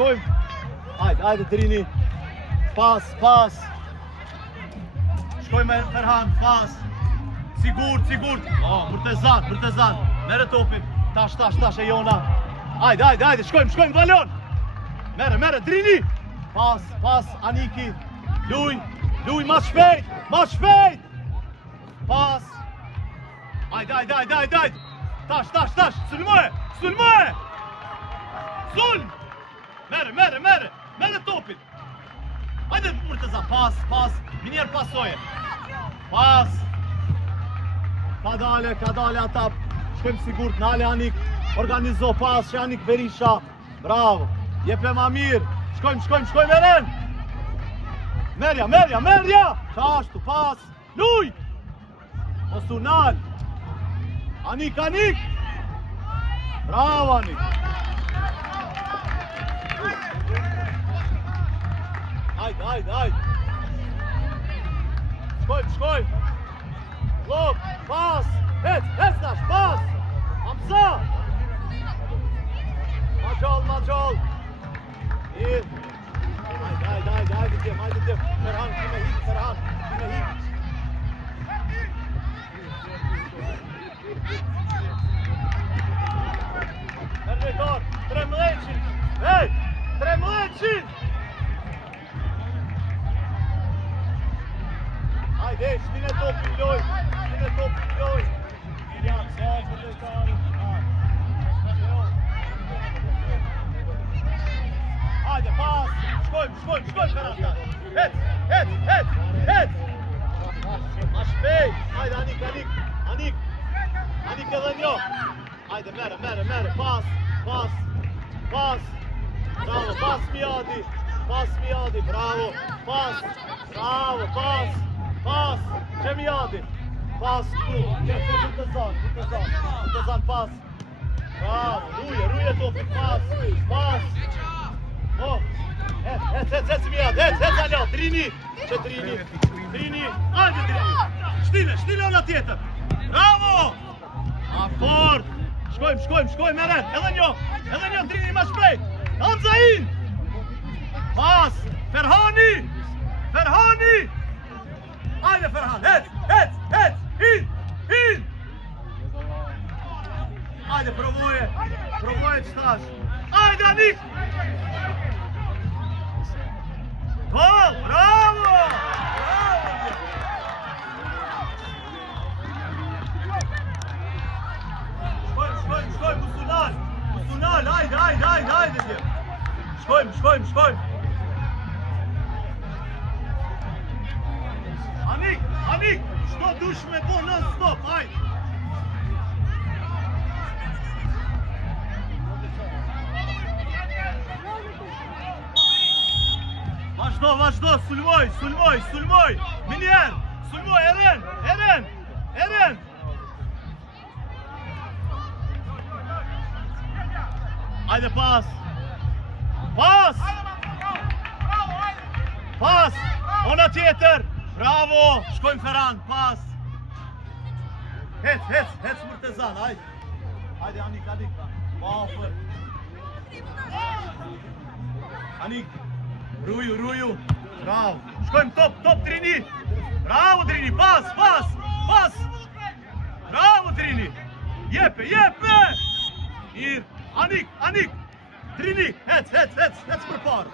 shkojmë. Hajde, Drini. Pas. Shkojmë me Ferhan, pas. Sigurt. Murtezan. Mere topin. Tash e Jona. Hajde, shkojmë balon. Mere, Drini. Pas, Aniki. Luj, mas shpejt. Pas. Hajde. Tash. Sulmoje. Sul. Mere topin. Hajde Murteza, pas. Minier pasoje. Pas. Ka dale atap. Shkojmë sigurt, nale Anik. Organizo pas, që Anik Berisha. Bravo. Jepe ma mirë. Shkojmë Eren. Merja. Qashtu, pas. Luj. Osunal. Anik. Bravo Anik. Hajde. Shkojmë. Lop, pas. Hecnash, pas. Hamza. Magjol. Ir. Hajde, djem. Ferhan, kime hik. Ernetor, 13. Hej, 13. Hajde, shtine topin loj. Iljan, sajtë të lejtari. Hajde, pas. Shkojmë, Ferhan. Het. Ma shpejt. Hajde, Anik edhe njo. Hajde, mere. Pas. Bravo, pas Mijadi. Bravo. Pas. Që Mijadi. Pas këtu. Murtezan, pas. Bravo, ruje topi. Pas. Het Mijadi. Het Aljo. Drini. Hajde Drini. Shtile ona tjetër. Bravo. Fort. Shkojmë, Eren. Edhe njo, Drini ma shpejt. Hamzain. Pas. Ferhani. Hajde Ferhan, het. Hin. Hajde, provoje që tash. Hajde, Anik. Gol, bravo. Shkojmë, Usunal, hajde, djem. Shkojmë. Anik, shto dush me bo non stop, hajde. Vazhdo, sulmoj. Minier, sulmoj, Eren. Hajde, pas. Ona tjetër. Bravo, shkojmë Ferhan, pas. Hec Murtezan, hajde. Hajde, Anik. Bafër. Anik. Ruju. Bravo. Shkojmë top Drini. Bravo Drini, pas. Bravo Drini. Jepe. Ir. Anik. Drini, hec për parë.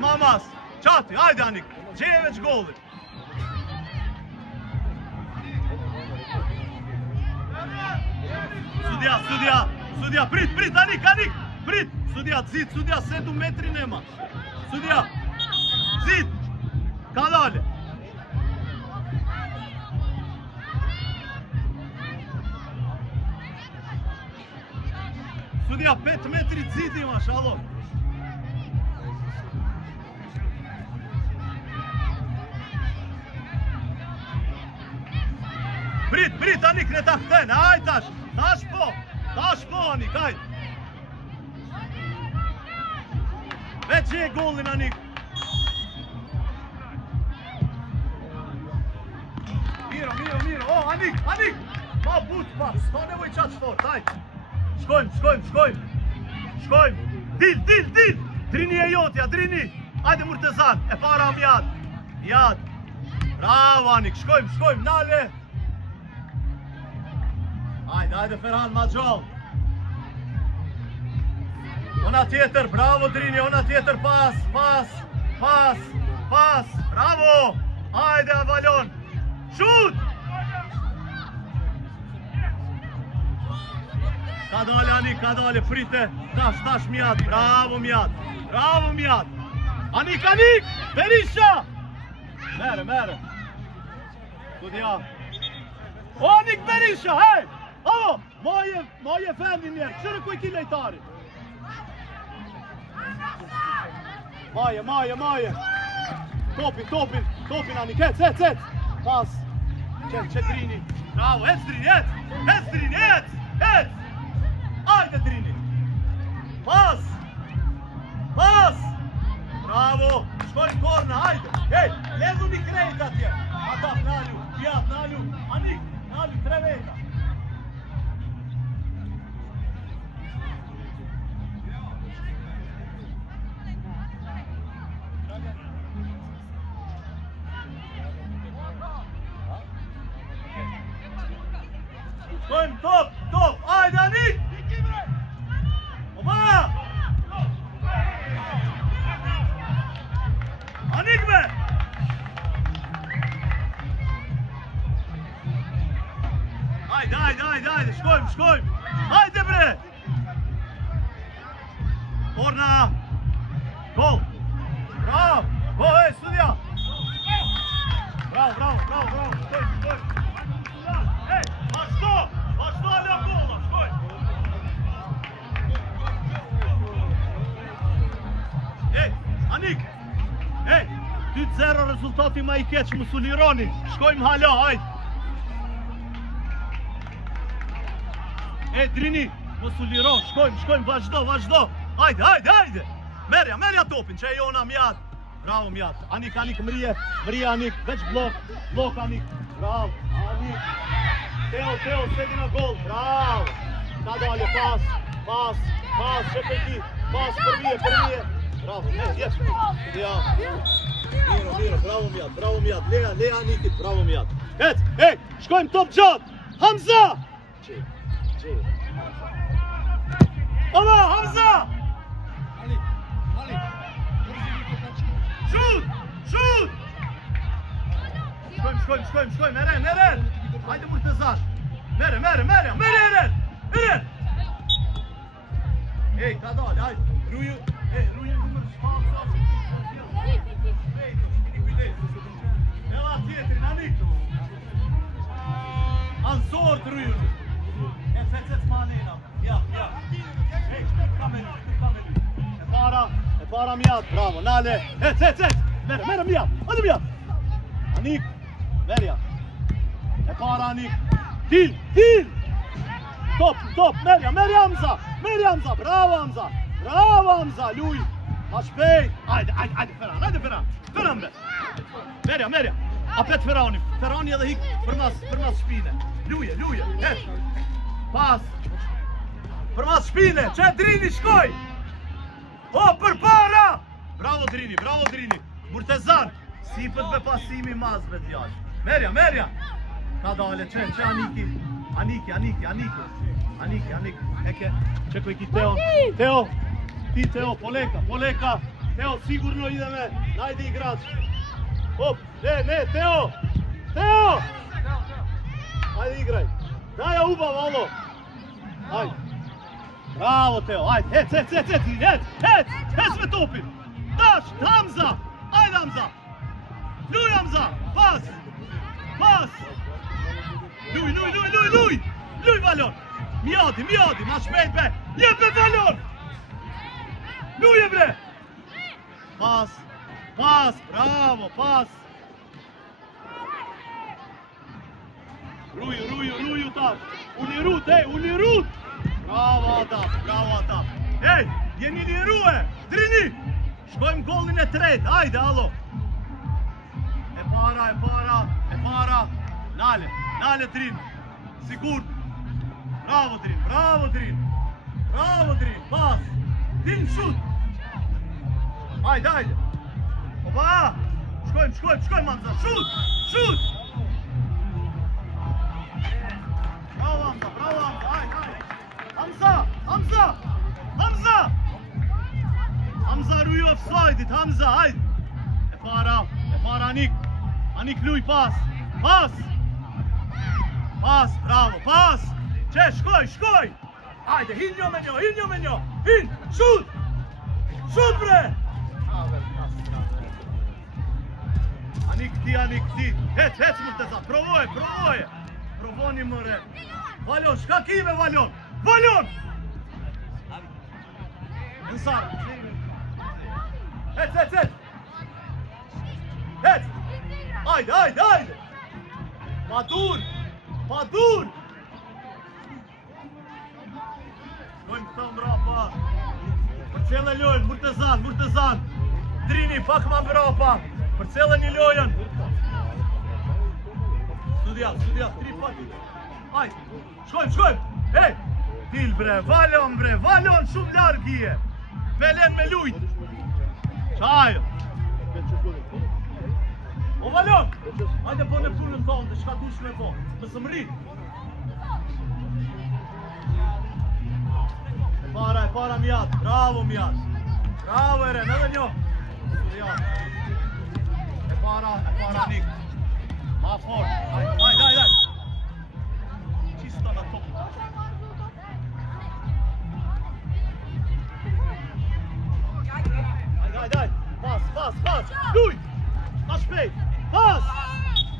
Mamas. Qati, hajde Anik. Gjeje veç golli. Sudja, prit, Anik, prit. Sudja, zid, setu metri nema. Sudja, zid. Ka dale. Sudja, 5 metri zid ima, shalom. Prit, Anik, ne ta kthen, hajt tash po, Anik, hajt. Veç gje gollin, Anik. Miro, Anik. Anik! Ma but pas, ka nevoj qatë fort, hajde! Shkojmë! Dil! Drini e jotja, Drini! Hajde Murtezan, e para Mjad! Bravo Anik, shkojmë, nale! Hajde Ferhan, ma gjallë! Ona tjetër, bravo Drini, ona tjetër, pas! Bravo! Hajde Avalon! Shut! Ka dale, frite! Tash Mjad, bravo Mjad! Anik! Berisha! Mere! Studja! O Anik Berisha, hej! Alo! Moje femni njerë, qërë kuj ki lejtari? Maje! Topin Anik, ec! Pas! Qe Drini! Bravo, ec Drini, ec! Ajde Drini! Pas! Bravo! Shkojnë korna, hajde! Hej, ledhu mi krejt atje! Atap, Nalu! Anik, Nalu, 3 veta! Shkojmë, top! Ajde, Anik! Oba! Anik be! Hajde, shkojmë! Hajde bre! Orna! Gol! Bravo! Studja! Bravo! Shkojmë! Ej, vazhdo ala gola, shkoj! Ej, Anik! Ej, 2-0 rezultati ma i keq, më sulironi! Shkojmë hala, hajde! Ej, Drini, më suliron, shkojmë, vazhdo! Hajde! Merja topin, që e jona Mjad! Bravo Mjad, Anik, mrije Anik, veç blok Anik! Bravo, Anik! Teo, sedi na gol, bravo! Ka dalje, pas, čekaj, pas, prvije! Bravo, jep! Miro, bravo Mjad, Lea Nikit, bravo Mjad! Ej, shkojmë top gjat! Hamza! Oba, Hamza! Šut! Shkojmë, Eren! Hajde Murtezan! Mere, Eren! Ej, ka dalë, hajde! Ruju numër shpanca! Ela tjetërin, Anik! Ansor të Ruju! Ec malena! Ja! Ej, kameru! E para Mjad, bravo, nale! Ec! Mere, Mjad! Hajde Mjad! Anik! Merja! E para Anik! Dil! Top! Merja Hamza! Bravo Hamza! Luj! Ma shpejt! Hajde Ferhan be! Merja! Apet Ferhani edhe hik për mas shpine! Luje! Pas! Për mas shpine! Që Drini shkoj! O, për para! Bravo Drini! Murtezan! Sipët me pasimi mazve t'jall. Merja! Ka dale, që Aniki. Eke, që koj ki Teo, Poleka. Teo, sigurno ideme, najde igrač. Hop, ne, Teo! Hajde igraj. Daja uba, malo. Hajde. Bravo, Teo, hajde, hec me topin. Dash, Hamza, hajde Hamza. Luj Hamza, pas. Luj balon. Mjadi, ma shpejt be. Jepe balon. Luje bre. Pas, bravo, pas. Ruju tash. Ulirut. Bravo Ata. Ej, jeni lirue. Drini. Shkojmë gollin e tret. Hajde, alo. E para. Nale. Nale Trin. Sigurt. Bravo Trin. Bravo Trin. Bravo Trin. Pas. Trin şut. Hajde, hajde. Opa. Shkojmë Hamza. Şut. Şut. Bravo Hamza. Hajde. Hamza. Hamza rui offside-it. Hamza, hajde. E para Anik. Anik luj pas. Pas, bravo, pas. Që, shkoj. Hajde, hin me njo. Hin, shut. Shut, bre. Anik ti. Hec, Murteza, provoje. Provoni, mëre. Valjon, shka kive, Valjon. Ensar. Hec. Hajde. Padur. Shkojmë këta mrapa. Përcele lojën, Murtezan. Drini, pak ma mrapa. Përcele një lojën. Studia, 3 pak. Hajde, shkojmë. Hej, dil bre, Valjon, shumë larg je. Velen me lujt. Qajo. O Valjon, hajde po në punën tonë, të shka dush me po. Mësë më rrit. E para Mijat, bravo Mijat. Bravo Eren, edhe njo. E para Nik. Ma fort, hajde. Qisto në top. Hajde. Pas. Luj. Ma shpejt. Pas.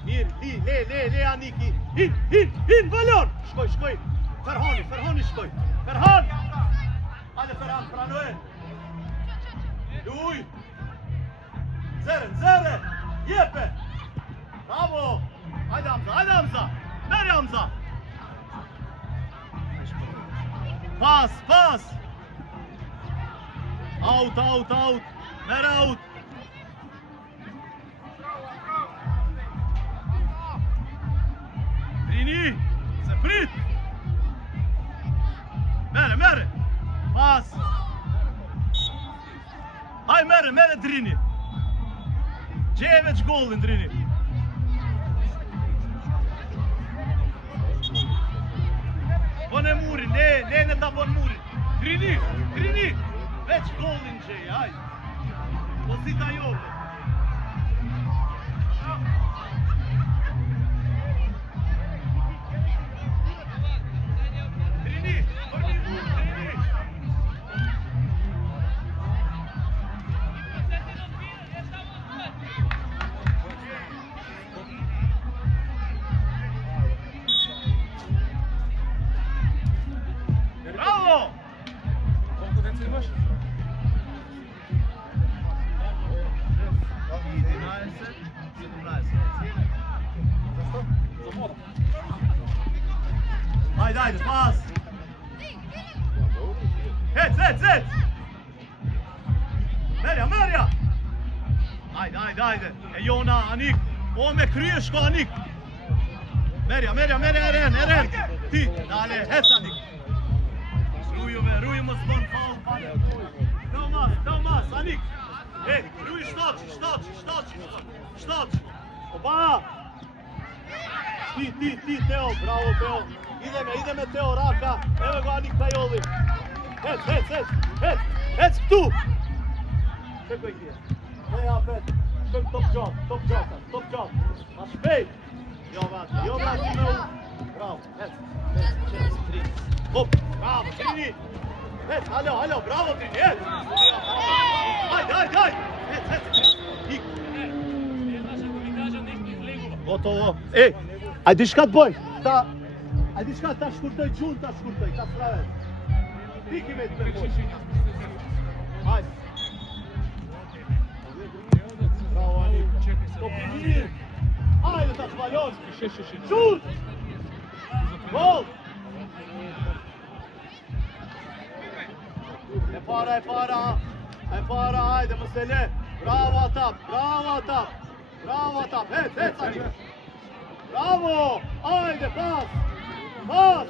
Mirë, le Aniki. Hin, Valjon. Shkoj. Ferhani shkoj. Ferhan. Hajde Ferhan, pranoj. Luj. Zere. Jepe. Bravo. Hajde Hamza. Meri Hamza. Pas. Out. Meri out. Drini. Se prit. Mere. Pas. Haj mere Drini. Gjeve që gollin Drini. Bone murin, ne ta bon murin. Drini. Veç gollin gjej, haj. Pozita jove. Drini. Bravo! Konkurencję masz? Hajde, pas! Hec! Merja! Hajde! E Jona, Anik! O me krye shko Anik! Merja, Eren! Ti, dale, hec Anik! Ruju më s'bon faul. Tomas, Anik! Hey, Ruju shtaç! Opa! Ti, Teo, bravo Teo! Ide me Teo, Raka! Eve go Anik ka jolli! Hec këtu! Shkoj kje! Ne apet! Shkoj top job! Ma shpejt! Jo vati me u! Bravo, hec! Hop, bravo, Trini! Hec, halo, bravo Trini, hec! Hajde! Hec! Gotovo! Ej, a di shka të boj? A di shka ta shkurtoj gjun, ta spravet. Piki me të përpoj. Hajde. Bravo Anik. Topi mirë. Hajde ta shvalon. Gjun! Gol! E para, hajde mësele. Bravo atap. Hec Anik. Bravo! Ajde, pas! Pas!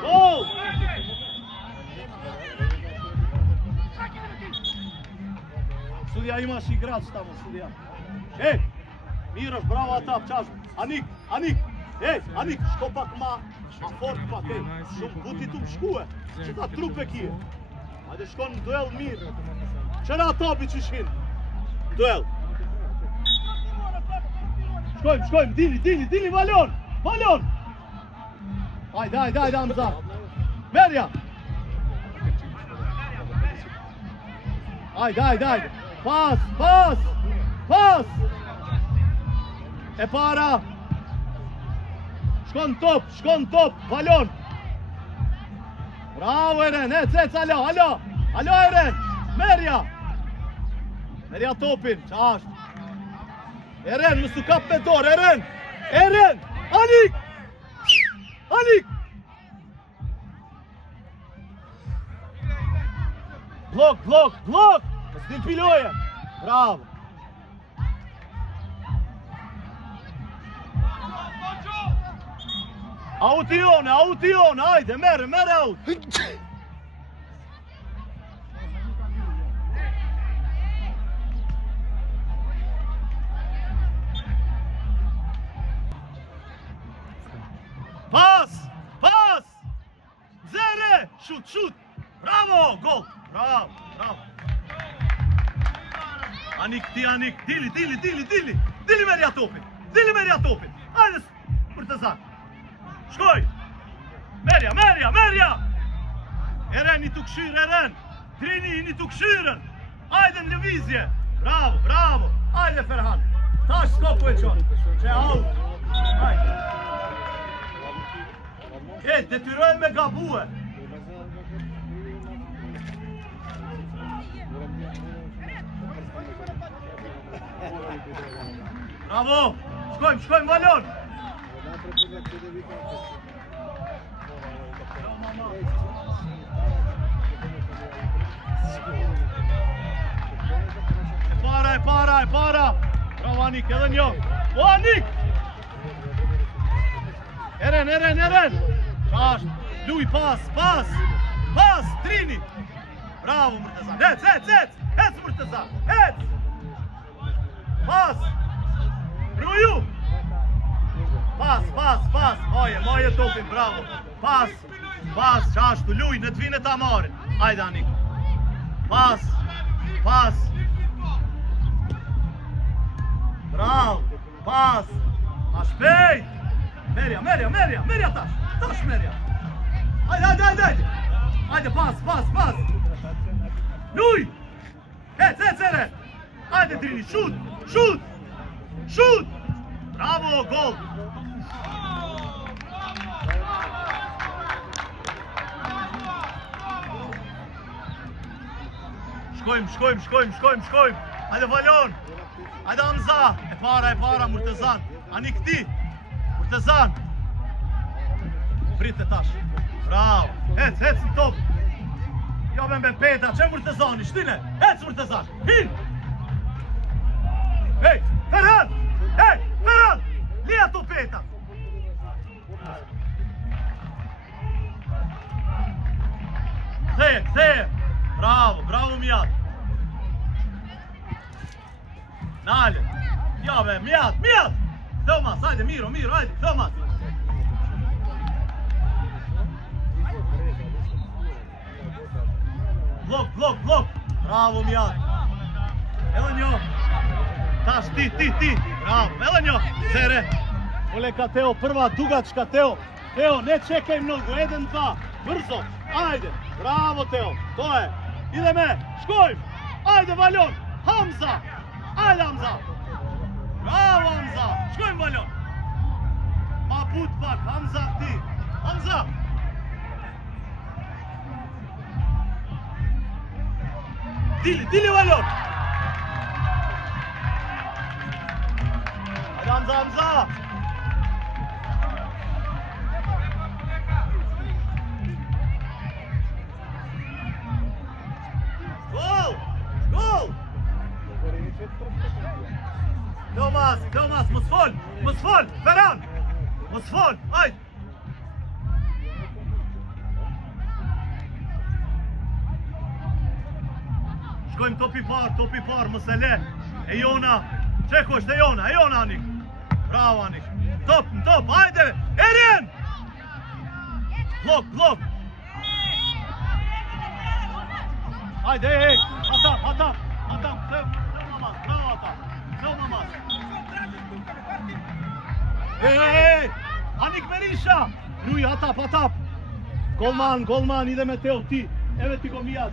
Gol! Sudija imaš igrač tamo, sudija. Ej! Miroš, bravo Atap, čažu. Anik! Ej, Anik, shko pak ma fort pak, ej. Shumë buti tu më shkue. Që ta trupe kje. Hajde shko në duel mirë. Qëra Atapi që shin? Duel. Shkojmë, dili, Valon! Hajde, Hamza. Merja! Hajde. Pas! E para! Shkon top, Valon! Bravo Eren, ec, alo Eren! Merja topin, qash! Eren, mësu kap me dorë, Eren! Anik! Blok! Stil piloje! Bravo! Autione, hajde, merë aut! Pas! Zere! Šut! Bravo! Gol! Bravo! Anik, dili merja topin! Hajde, Murtazan! Shkoj! Merja! Eren i të këshyrë, Eren! Trini i të këshyrën! Hajde në lëvizje! Bravo! Hajde Ferhan! Tash skopu e qonë! Që aut! Hajde! Detyrojnë me gabue! Bravo! Shkojmë, Valon! E para! Bravo Anik, edhe njo! O Anik! Eren! Qash, luj, pas! Trini! Bravo Murtazan! Ec Murtazan! Pas! Ruju! Pas! Moje topin, bravo! Pas! Qashtu, luj, në të vinë ta marin! Hajde Anik! Pas! Bravo! Pas! A shpejt! Merja tash! Tash Merja! Hajde! Hajde, pas! Luj! Ec, Eren! Hajde, Trini, šut! Bravo, gol! Shkojmë! Hajde, Valon! Hajde, Hamza! E para, Murtazan! Anik ti! Murtazan! Pritë tash! Bravo! Ec në top! Jo me peta, që Murtazani? Shtine! Ec Murtazan! Hin! Hej! Ferhan! Lija to peta! Ktheje! Bravo Mijat! Nale! Jo be, Mijat! Thomas, hajde, Miro, hajde, Thomas! Blok! Bravo Mijat! Edhe njo! Tash ti! Bravo! Edhe njo! Zere! Ole ka Teo, prva dugačka Teo! Teo, ne čekaj mnogo, 1-2! Brzo! Ajde! Bravo Teo! To je! Ideme! Shkojmë! Ajde Valon! Hamza! Ajde Hamza! Bravo Hamza! Shkojmë Valon! Ma but pak! Hamza ti! Hamza! Dili Valon! Ajde Hamza! Gol! Thomas! pas, Thomas, mos fol, Ferran. Mos fol, hajde. Shkojmë topi par, mos e le. E Jona, çeko është e Jona Anik. Bravo Anik. Top, hajde. Erjen! Blok. Hajde, atap. Bravo atap. Hey! Anik Berisha! Lui, atap. Golman, ide me Teo ti. Eve ti go mijat.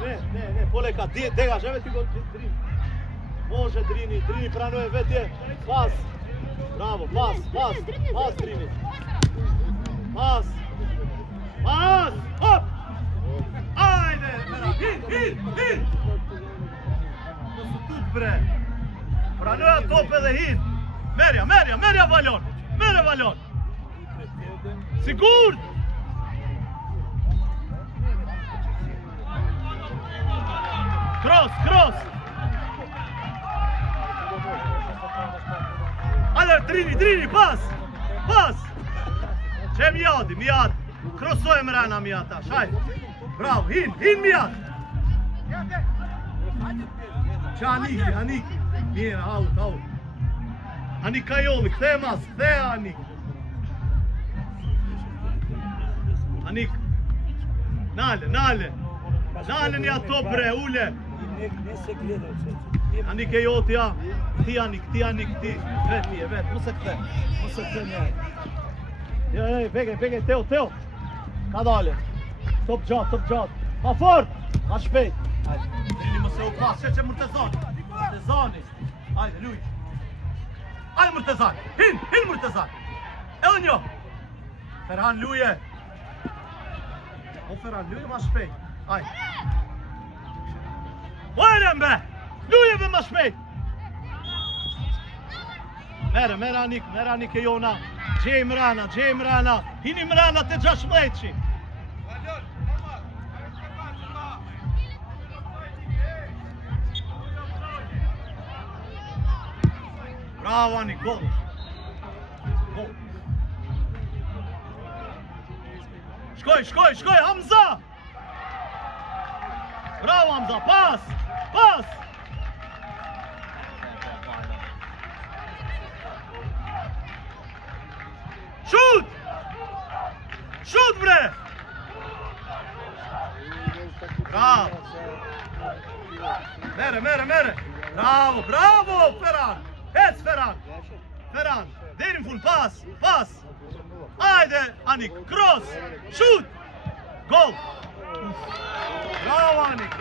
Ne, poleka, degaš, eve ti go drini. Može drini pranuje vetje. Pas. Bravo, pas drini. Pas. Hop! Ajde, hin! To su tut bre. Pranuje top edhe hin. Merja valon. Sigur! Cross! Allora, Drini, pas! C'è Mijat! Crossoj mrena Mijata, shaj! Bravo, hin Mijat! Që Anik! Mirë, out! Anik Kajoli, kthe Anik! Anik! Nale një ato bre, ule! Anik e joti, ja! Ti Anik, ti! Vet, mos e kthe një! Ej, vege, Teo! Ka dale! Top gjatë! Pa fort! Ma shpejt! Drini mos e u pas, që Murtezani! Hajde, luj! Hajde Murtezan! Hin Murtezan! Edhe njo! Ferhan luje! O Ferhan luje ma shpejt! Hajde! Ojrem be! Luje be ma shpejt! Mere Anik e Jona! Gjej mrana! Hini mrana të 16! Bravo Anik, gol! Shkoj, Hamza! Bravo Hamza, pas! Shoot bre! Bravo! Mere! Bravo Ferran! Ec Ferran! Derin full, pas! Hajde Anik, cross! Shoot! Gol! Bravo Anik!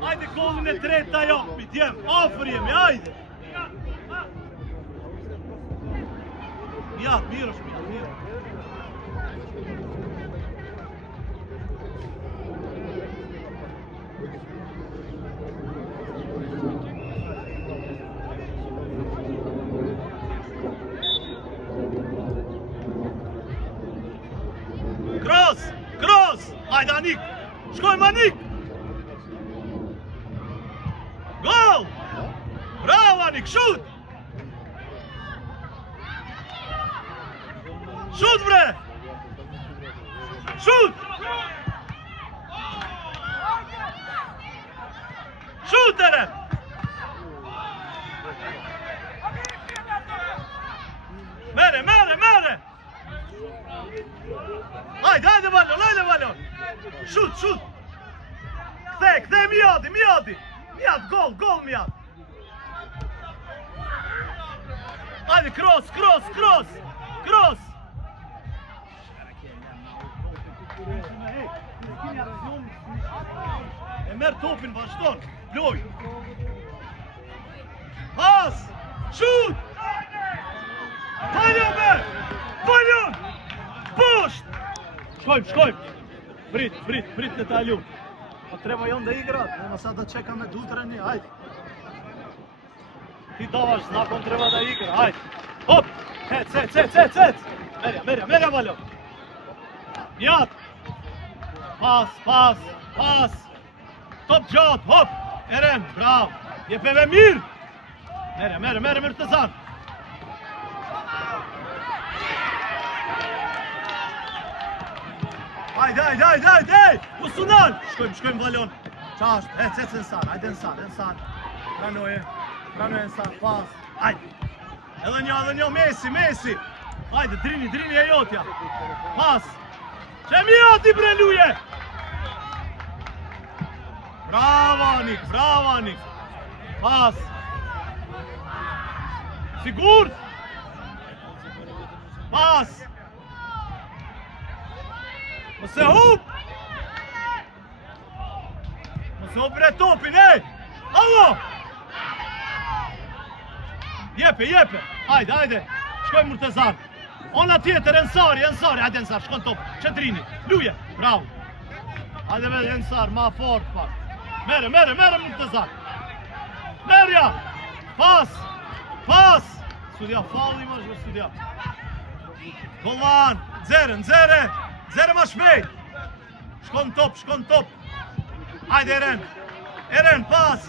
Hajde golin e treta jo, pitjem, ofër jemi, hajde! Mijat, mirë. Cross! Hajde Anik! Shkojmë Anik! Gol! Bravo Anik, shoot! Shoot bre! Shoot! Shoot ere! Mere! Hajde valon! Shoot! Kthe Mijati! Mijat, gol Mijat! Hajde, cross! E merë topin, vazhdon, loj! Pas! Shoot! Valjon! Post! Shkojmë! Prit në talju! Pa treba jonë dhe igrat, në sa da čeka me dutre një, hajde! Ti davaš znakom treba da igra, hajde! Hop! Cec! Merja valjon! Mijat! Pas! top gjatë, hop! Eren, bravo! Jepeve mirë! Mere, Murtazan! Hajde! Usunan! Shkojmë valon. Qasht, ec në san, hajde në san. Pranoje në san, pas. Hajde! Edhe një, Messi! Hajde, drini e jotja. Pas! Qemi ati bre luje! Bravo Anik! Pas! Sigur! Pas! Mëse hup bre topin, Allo! Jepe! Hajde! Shkoj Murtazan! Ona tjetër, Ensari, hajde Ensar, shkon top, Qetrini, luje, bravo! Hajde me Ensar, ma fort pak! Mere Murtazan! Merja! Pas! Studia, falli ma shme studia! Golvan, Zere ma shpejt! Shkon top! Hajde Eren, pas!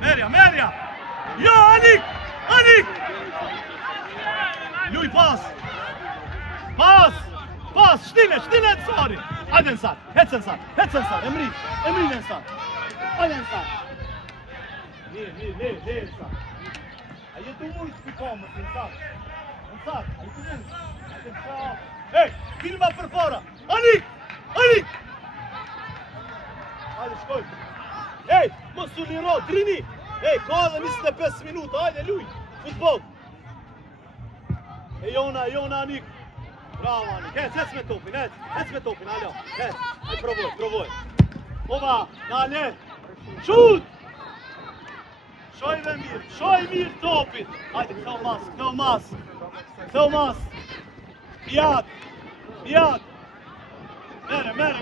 Merja! Jo, Anik! Luj, pas! Shtine Ensari! Hajde Ensar, hec Ensar, Emri Ensar! Hajde Ensar! Ne Ensar! Hajde tu mujt për komës, Ensar, hajde tu mujt! Filma për fora! Anik! Hajde shkoj! Mos u liro, drini! Ka edhe 25 minuta, hajde luj! Futbol! Jona Anik! Bravo Anik! Hec me topin, alo! Hajde, provoj! Ova, nale! Shut! Shoj mirë topin! Hajde, këto mas! Pijat!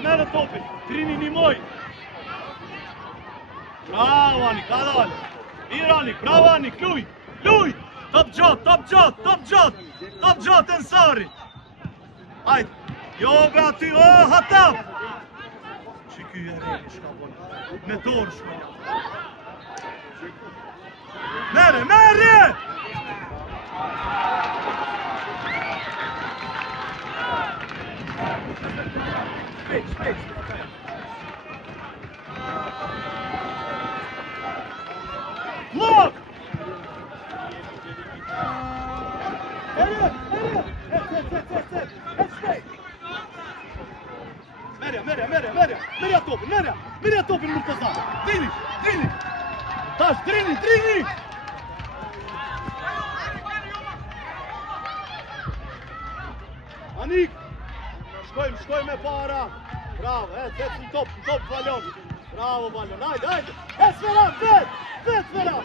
Mere topin! Trini një moj! Bravo Anik, adal! Mirë Anik, bravo Anik, luj! Top gjot Ensari! Hajde! Jo be aty, hatap! Që ky e rejnë shka bojnë, me dorë shkojnë. Mere! Shpejt! Blok! Ere! Merja topin Murtazan! Drini! Tash, drini! Anik! Shkoj me para! Bravo, ec në top valon! Bravo valon, hajde! Ec Ferran, vet Ferran!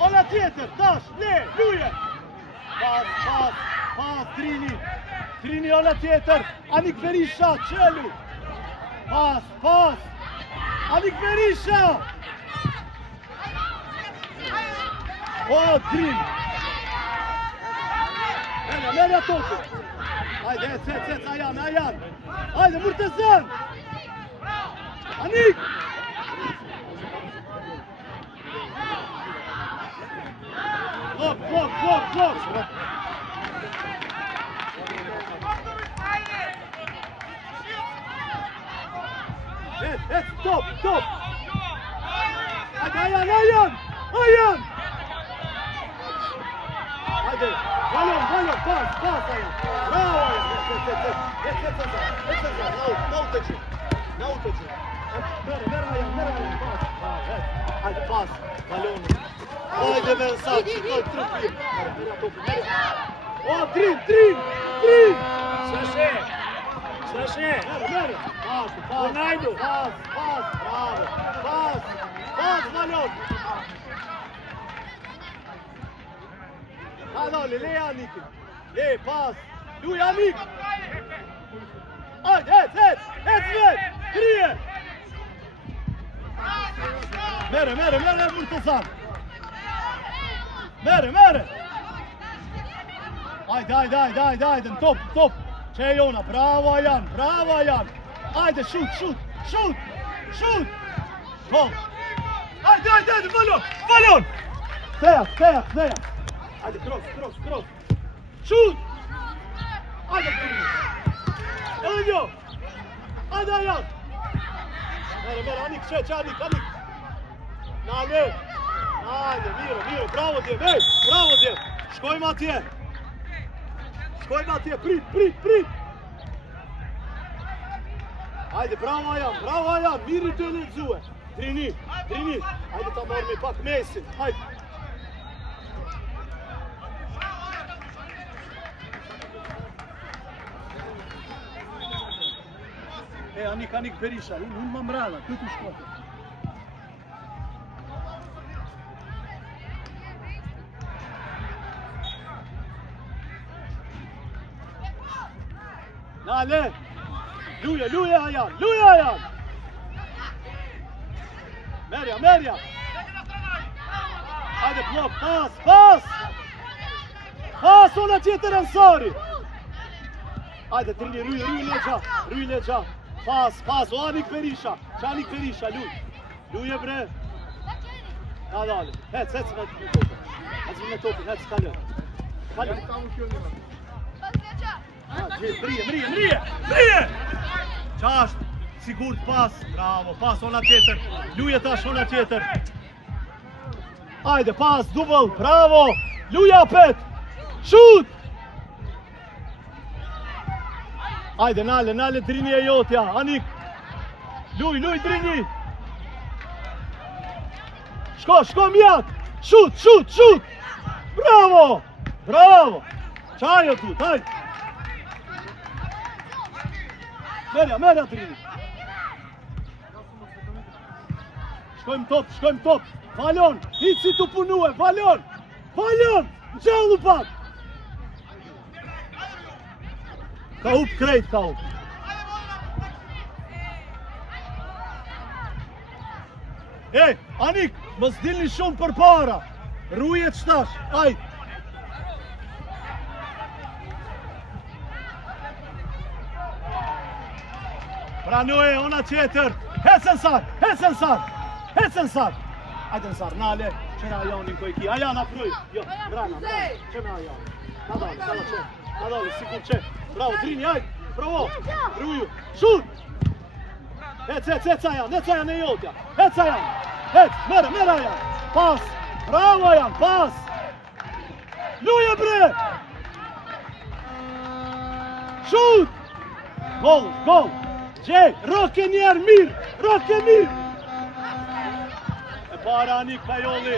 Ola tjetër, tash, luje! Pas, Trini ola tjetër! Anik Berisha, qelu! Pas! Anik Berisha! Trini! Merja topi! Hajde, ec, Ajan! Hajde, Murtazan! Anik! Blok! Top! Hajde, Ajan! Hajde, valon, pas, Ajan! Bravo, Ajan! Nauteći! Mere, Ajan, pas! Hajde, pas, valon! Hajde, Ensar, që kaj trëpje! Trin! Sashe! Mere! Pas! Ronaldo! Pas! Bravo! Pas, valon! Hajde, le Anik'in! Pas! Luj, Anik! Hajde, ec, krije! Mere, Murtazan! Mere! Hajde, top! Që e jona, bravo Ajan! Hajde, šut! Shut! Shut! Gol! Hajde, Valon! Ktheja! Hajde, cross! Shut! Hajde, edhe njo! Hajde, Ajan! Mere, Anik, qeq, Anik! Nale! Miro, bravo djem, bravo djem! Shkojmë atje, prit! Hajde, bravo Ajan, miri të lexue! Trini! Hajde ta mormi pak mesin, hajde! Anik Berisha, unë më mrena, këtu shkote. Nale! Luja Ajan! Merja! Hajde blok, pas! Pas, ona tjetër Ansari! Hajde, Trini, Ruj Legja! Pas, o Anik Berisha, luj e bre! Na dale, hec me topin, hec, kalë! Mrije! Qasht, sigurt pas, bravo, pas, ona tjetër, luje tash ona tjetër. Ajde, pas, dubël, bravo, luja apet, shut! Ajde, nale, Drini e jotja, Anik, luj, Drini! Shko, mjak, shut! Bravo! Qajo tu, taj! Merja, Trini! Shkojmë top! Valon! Hitë si të punue! Valon! Në gjallu pak! Ka up krejt! Anik! Mos dilni shumë për para! Rujet shtash! Ajde! Pranoje, ona tjetër! Hecën sar! Ajde Ansar, nale! Qena Ajanin ko e ki! Ajan, afruj! Jo, brana! Qena Ajan! Nadale, sigur qe! Bravo, Drini, ajde! Bravo! Ruju! Shut! Hec Ajan e jotja! Hec! Mere Ajan! Pas! Bravo Ajan, pas! Luje bre! Shut! Gol! Gjej, roke njerë mirë! E para Anik Kajoli!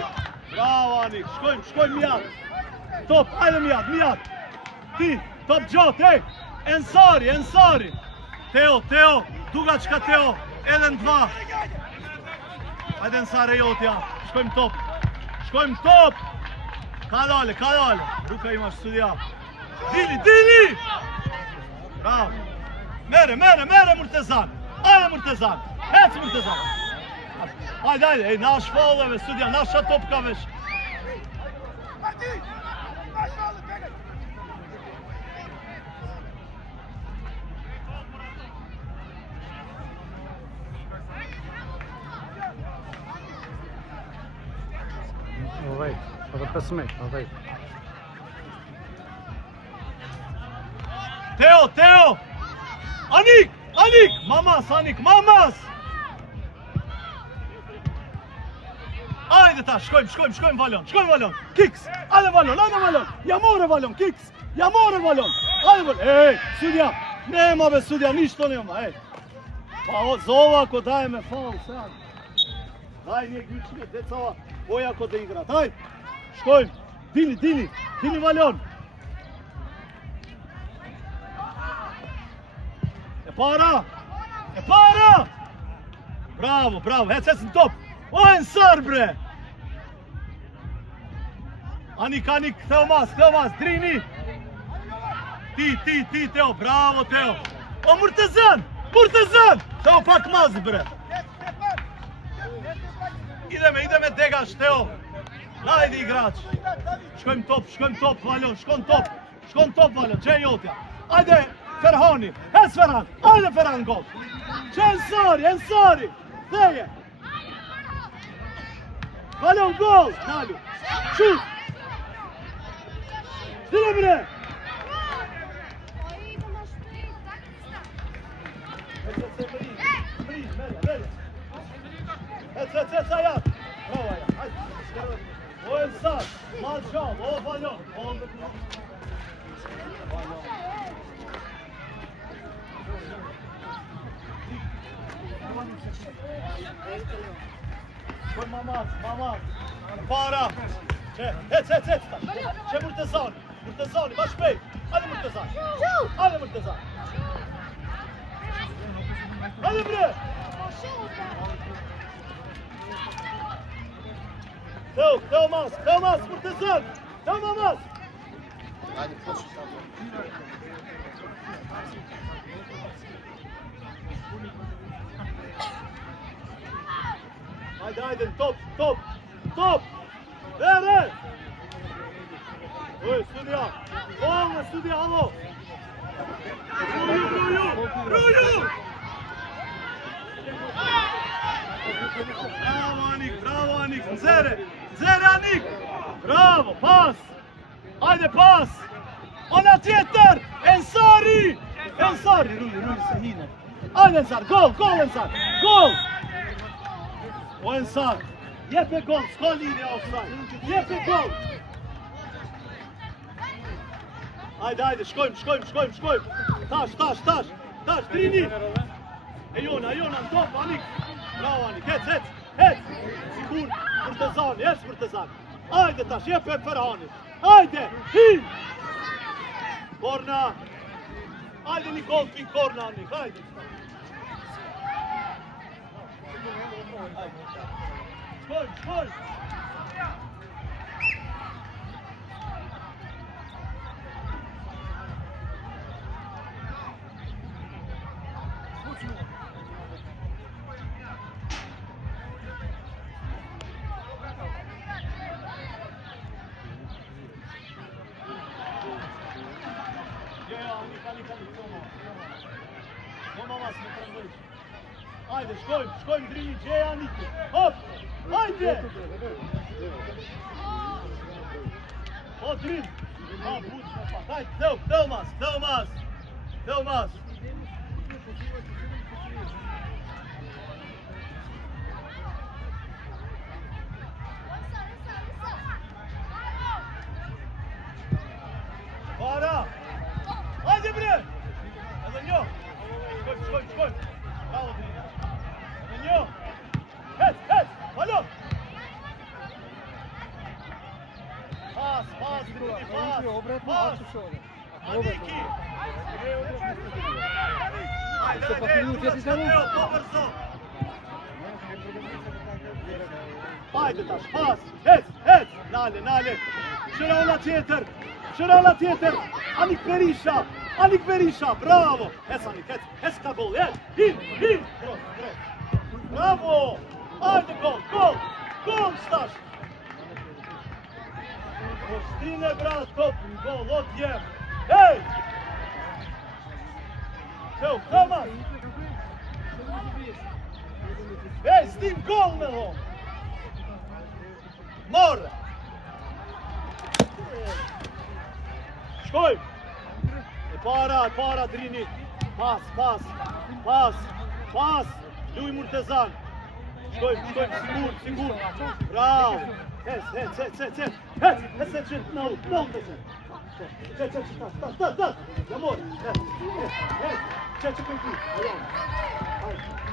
Bravo Anik, shkojmë mjat! Top, ajde mjat! Ti, top gjot, Ensari! Teo, duga qka Teo, edhe në dva! Ajde Ensari e jotja, shkojmë top! Ka dale! Ruka imash studia! Dili! Bravo! Mere, Murtezan! Ajde Murtezan! Hec Murtezan! Ajde, nash falleve, studia, nasha topkavesh! Ovej, edhe 5 metë, ovej. Teo! Anik! Mamas! Ajde ta, shkojmë Valon! Kiks! Ajde Valon! Ja more Valon, Kiks! Ajde Valon! Sudja! Nema be sudja, ništa nema, Pa zova ako daje me faul, sad. Daj nije ključnije, decava, boja ako da igra. Daj! Shkojmë! Dini Valon! E para! Bravo, hec në top! O, Ensar bre! Anik, Teo mas, Drini! Ti, Teo, bravo Teo! O, Murtezan! Teo pak mas bre! Ideme degash, Teo! Najdi igrač! Shkojmë top, Valon, shkon top, Valon, gjej jotja! Ajde, Ferhani, hes Ferhan, ajde Ferhan gol. Që Ensari, theje. Balon gol, Nalu, şut. Stile bre. Et ayak. Bravo ayak. Hadi. O Ensar, Marcan, o balon. Koy Mamaz. Para. Et. Çe Murtezani, baş bey. Hadi Murtezan. Hadi bre. Teomaz, Murtezan. Teomaz. Hadi koş. Haydi, top. Ver. Oy, Studia. Olma Studia, alo. Ruju. Bravo Anik. Zere Anik. Bravo, pas. Haydi pas. Ona tjetër. Ensari, Ruju, sehine. Haydi Ensar, gol Ensar. Gol. O Ensar, jepe gol, s'ka linja offside. Jepe gol. Hajde, shkojmë. Tash, Trini. E jona, në top, Anik. Bravo Anik, hec. Sigur, Murtezani. Hajde tash, jepe Ferhani. Hajde, hin. Korna. Hajde Nikol, fin korna Anik, hajde. Skoj. Hajde, shkojmë Drini, Gjeja, Niki. Hop, hajde! O, Drin. Hajde, Teomaz. Para! Hajde bre! Edhe njo! Shkojmë! Bravo Drin! Edhe njo! Hec! Balon! Pas, Drini, pas! Aniki! Hajde tash, pas! Hec! Nale! Shërolla tjetër! Anik Berisha! Bravo! Hec Anik, hec ka gol, hin! Bravo! Hajde gol stash! Postine brat, top, gol, ot jem! Hej! Thomas! Hej, stim gol me ho! Morë! Shkojmë! E para Drini! Pas! Luj Murtezan! Shkojmë, sigur! Bravo! Hec! Não, Tá. Amor! Hec për ti!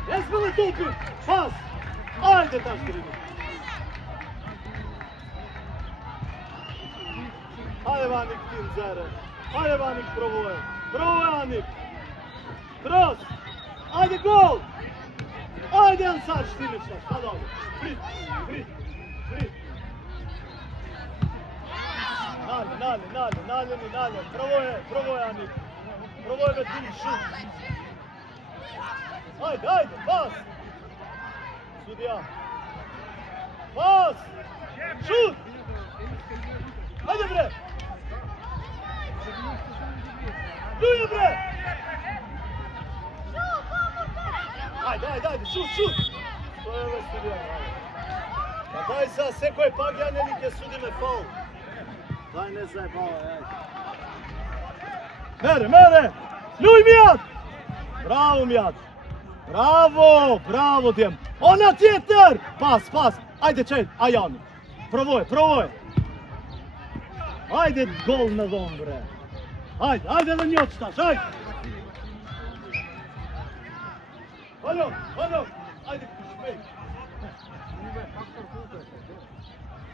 Hec për topi! Pas! Hajde tash Drini! Hajde Anik ti në zere! Hajde Anik provoj Anik! Cross! Hajde gol! Hajde Ansar shtimi qëta! Ka dalë! Frit! Nale! Provoj Anik! Provoj me ti shut! Hajde! Pas! Studia! Pas! Shut! Hajde bre! Luje bre! Hajde, şut. Evet, studiyor. Daj sa se ko je pagja ne like sudi me fal. Daj ne sa e pala, Mere! Luj Mijat! Bravo Mijat! Bravo tjem! Ona tjetër! Pas! Ajde qel, Ajani! Provoj! Ajde gol në dhomë bre! Ajde dhe një qëtash, ajde! Halo! Ajde shpejt!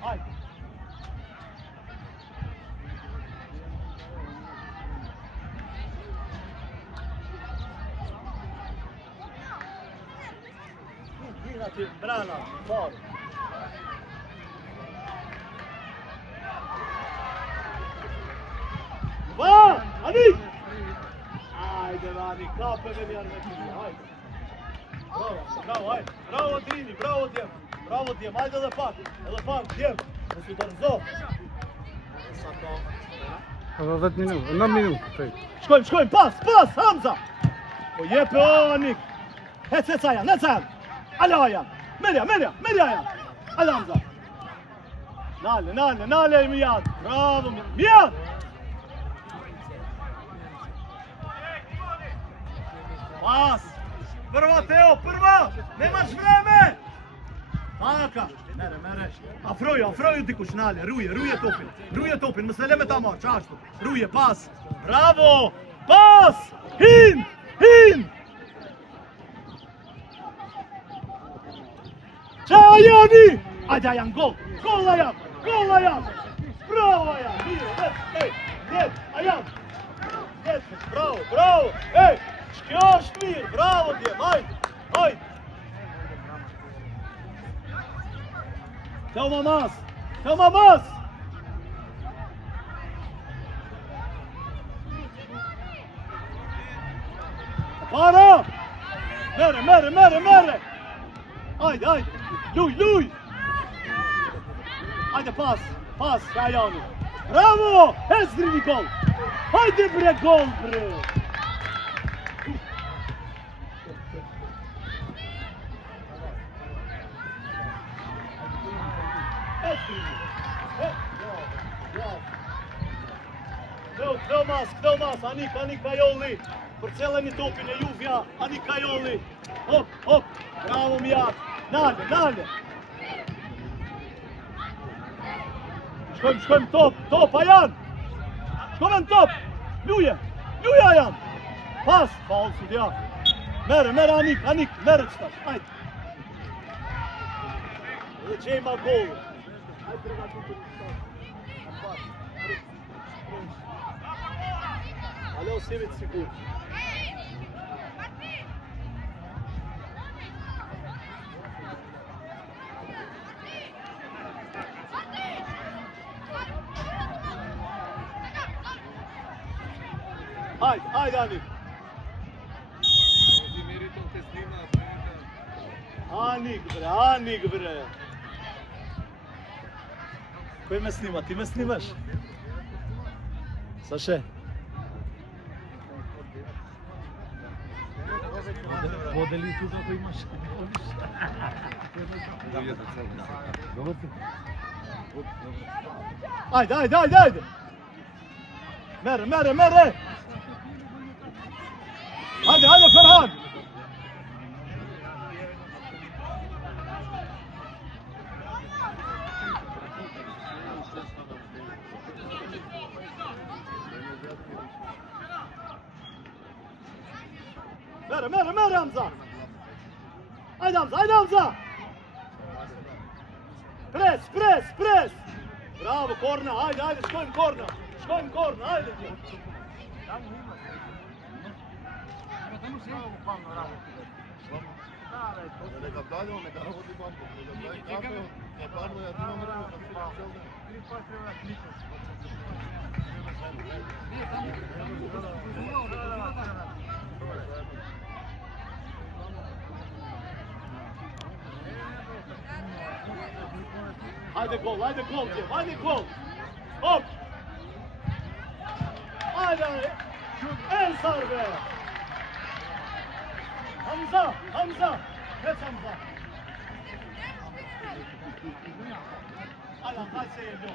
Ajde! Vina ti brana, fare! Va! Anik! Ajde Anik, kape me mjarë me tini, ajde! Bravo, ajde! Bravo Trini, bravo tjem, ajde edhe pak, tjem! Nësë të rëzo! Edhe 10 minutë, 9 minutë. Shkojmë, pas, Hamza! Po jepe o Anik! Hec Ajan! Alo Ajan! Merja Ajan! Ajde Hamza! Nale Mijat! Bravo Mijat! Pas! Prva Teo, nemaš vreme! Taka! Mere! Afroju dikush, nale, ruje topin, më se le me ta marë, qashtu! Ruje, pas! Bravo! Pas! Hin! Qa Ajani! Ajde Ajan, gol Ajan! Bravo Ajan! Vjet, Ajan! Bravo! Ej! Kjo është mirë, bravo tjem, hajde! Teo Mamas! Para! Mere! Hajde! Luj! Hajde pas, Ajani! Bravo! Esdri gol! Hajde bre, gol bre! Kdomas, Anik Kajolli, përcelleni topin e Juvja, Anik Kajolli, hop, bravo Mijat, nale, shkojmë top, Ajan, shkojmë në top, luje Ajan, pas, faul sudja, mere Anik, mere qëtash, hajde, dhe që ima golë, hajde pregatitur Alo, Sivit sigur. Hajde Anik. Anik bre. Koji me snima? Ti me snimaš? Saše? Modeli tu kako imaš. Ajde! Mere! Hajde Ferhan! Mere Hamza! Haydi Hamza! Pres! Bravo, korna, haydi, shkojmë korna, haydi! Haydi gol! Hop! Haydi! El sarbe! Hamza, Hamza. Hec Hamza. Ala, hajde se je bilo.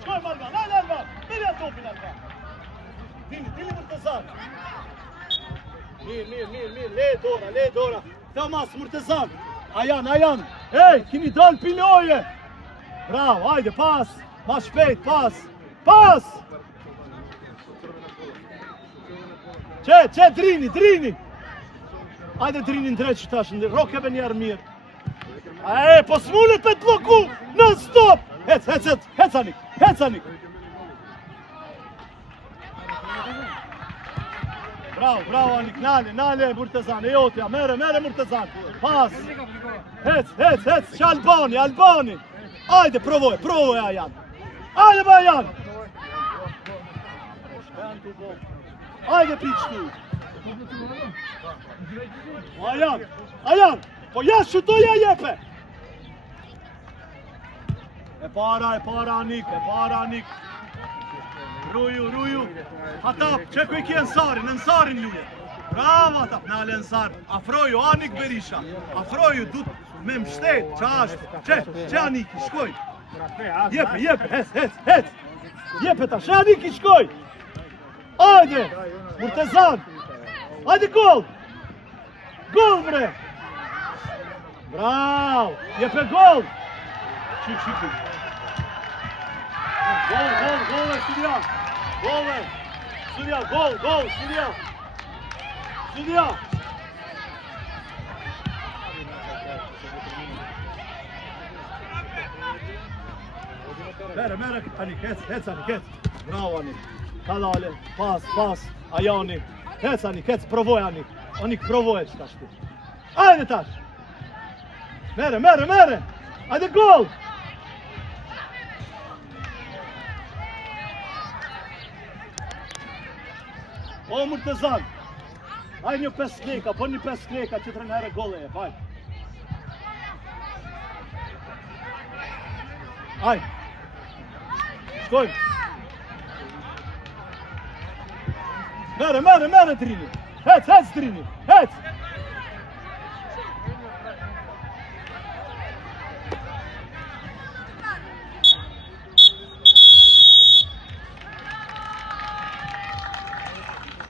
Shkoj Marga, hajde Arba. Mirja topin Arba. Dili Murtazan. Mir, le dora. Thomas Murtazan. Ajan. Ej, kini dal piloje. Bravo, hajde, pas. Ma shpejt, pas. Qe, Drini. Hajde Drini në drejt që tash, rokeve njerë mirë. Po s'mullet me të bloku, non stop. Hec Anik. Bravo Anik, nale Murtazan, e jotja, mere Murtazan. Pas. Hec, që Albani. Hajde, provoj Ajan. Hajde ba Ajan. Hajde piç tu. Ajan. Po ja shutoja jepe. E para Anik. Ruju. Atap, çeko I kje Nënsarin luje. Bravo Atap, nale Nënsar. Afroju, Anik Berisha. Afroju, du me mështet, që Aniki, shkoj. Jepe, hec. Jepe ta, që Aniki, shkoj. Ajde, Murtazan. Ajde gol. Gol bre. Bravo, jepe gol. Çik. Gol, Sudja. Sudja, gol, Sudja. Mere, Anik, hec Anik. Bravo Anik. Kadale, pas, Ajani. Hec Anik, provoj Anik. Anik provoj që tash tu. Ajde tash. Mere. Ajde gol. O Murtazan. Ajde një 5 kleka, po një 5 kleka që të rënëherë gole e, vaj. Ajde. Shkojmë. Mere Drini. Hec Drini.